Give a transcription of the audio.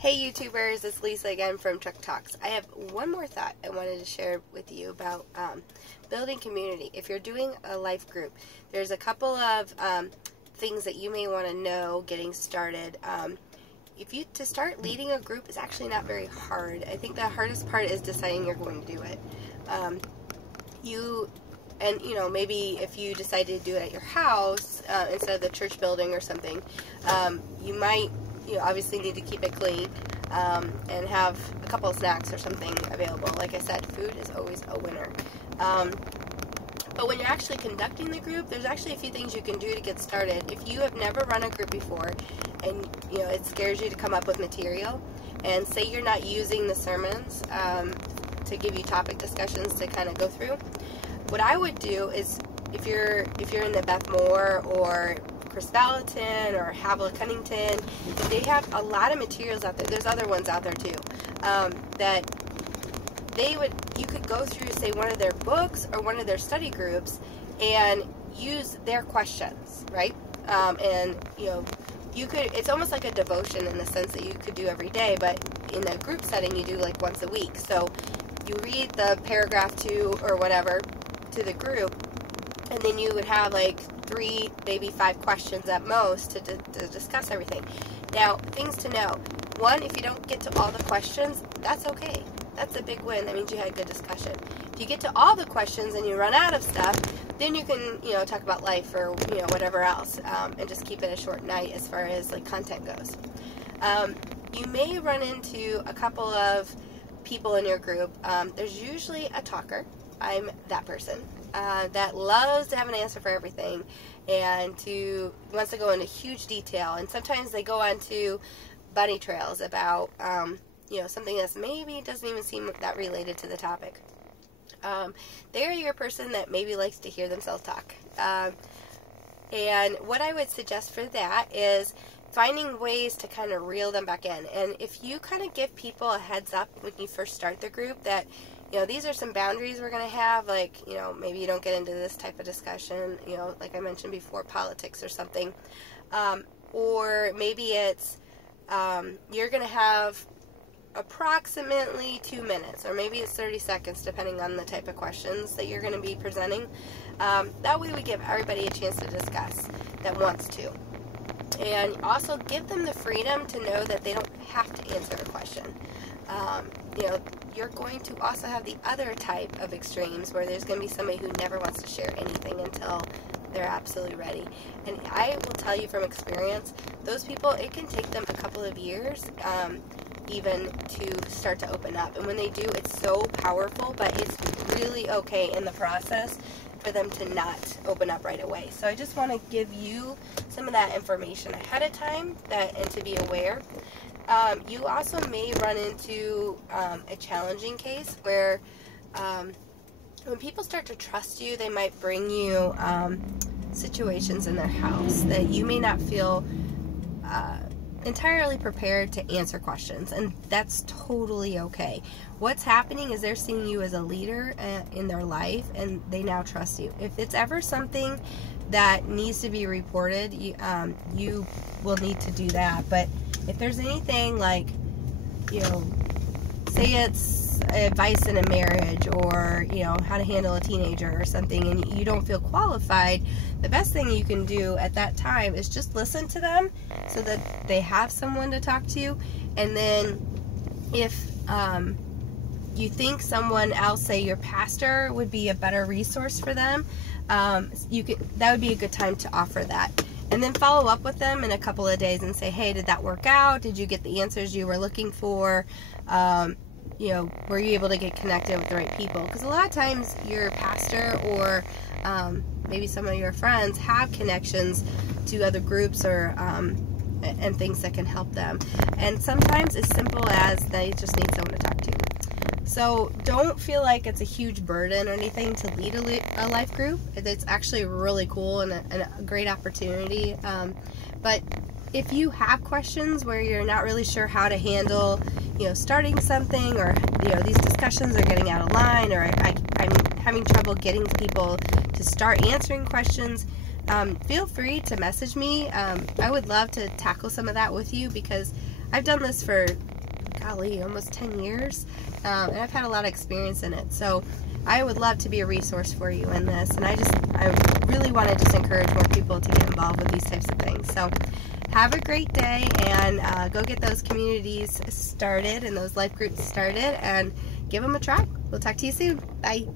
Hey YouTubers, it's Lisa again from Truck Talks. I have one more thought I wanted to share with you about building community. If you're doing a life group, there's a couple of things that you may want to know getting started. To start leading a group is actually not very hard. I think the hardest part is deciding you're going to do it. Maybe if you decided to do it at your house instead of the church building or something, you might obviously need to keep it clean and have a couple of snacks or something available. Like I said, food is always a winner. But when you're actually conducting the group, there's actually a few things you can do to get started. If you have never run a group before and it scares you to come up with material, and say you're not using the sermons to give you topic discussions to kind of go through, what I would do is if you're in the Beth Moore or Chris Valentin or Havilah Cunnington, they have a lot of materials out there. There's other ones out there too that you could go through, say, one of their books or one of their study groups and use their questions, right? It's almost like a devotion in the sense that you could do every day, but in a group setting you do like once a week. So you read the paragraph 2 or whatever to the group, and then you would have like 3, maybe 5 questions at most to discuss everything. Now, things to know. 1, if you don't get to all the questions, that's okay. That's a big win. That means you had a good discussion. If you get to all the questions and you run out of stuff, then you can, talk about life or, whatever else, and just keep it a short night as far as like content goes. You may run into a couple of people in your group. There's usually a talker. I'm that person that loves to have an answer for everything and wants to go into huge detail. And sometimes they go on to bunny trails about something that's maybe doesn't even seem that related to the topic. They're your person that maybe likes to hear themselves talk. And what I would suggest for that is finding ways to kind of reel them back in. And if you kind of give people a heads up when you first start the group that these are some boundaries we're going to have, like, maybe you don't get into this type of discussion, like I mentioned before, politics or something. Or maybe it's, you're going to have approximately 2 minutes, or maybe it's 30 seconds, depending on the type of questions that you're going to be presenting. That way we give everybody a chance to discuss that wants to. And also give them the freedom to know that they don't have to answer the question. You're going to also have the other type of extremes where there's going to be somebody who never wants to share anything until they're absolutely ready. And I will tell you from experience, those people, it can take them a couple of years even to start to open up. And when they do, it's so powerful, but it's really okay in the process for them to not open up right away. So I just want to give you some of that information ahead of time and to be aware. You also may run into a challenging case where when people start to trust you, they might bring you situations in their house that you may not feel entirely prepared to answer questions, and that's totally okay. What's happening is they're seeing you as a leader in their life, and they now trust you. If it's ever something that needs to be reported, you will need to do that. But if there's anything like, say it's advice in a marriage or, how to handle a teenager or something, and you don't feel qualified, the best thing you can do at that time is just listen to them so that they have someone to talk to. And then if you think someone else, say your pastor, would be a better resource for them, that would be a good time to offer that. And then follow up with them in a couple of days and say, hey, did that work out? Did you get the answers you were looking for? Were you able to get connected with the right people? Because a lot of times your pastor or maybe some of your friends have connections to other groups or and things that can help them. And sometimes it's simple as they just need someone to talk to. So don't feel like it's a huge burden or anything to lead a life group. It's actually really cool and a great opportunity. But if you have questions where you're not really sure how to handle, starting something, or, these discussions are getting out of line, or I'm having trouble getting people to start answering questions, feel free to message me. I would love to tackle some of that with you because I've done this for golly, almost 10 years, and I've had a lot of experience in it. So I would love to be a resource for you in this, and I really want to just encourage more people to get involved with these types of things. So have a great day, and go get those communities started and those life groups started, and give them a try. We'll talk to you soon. Bye.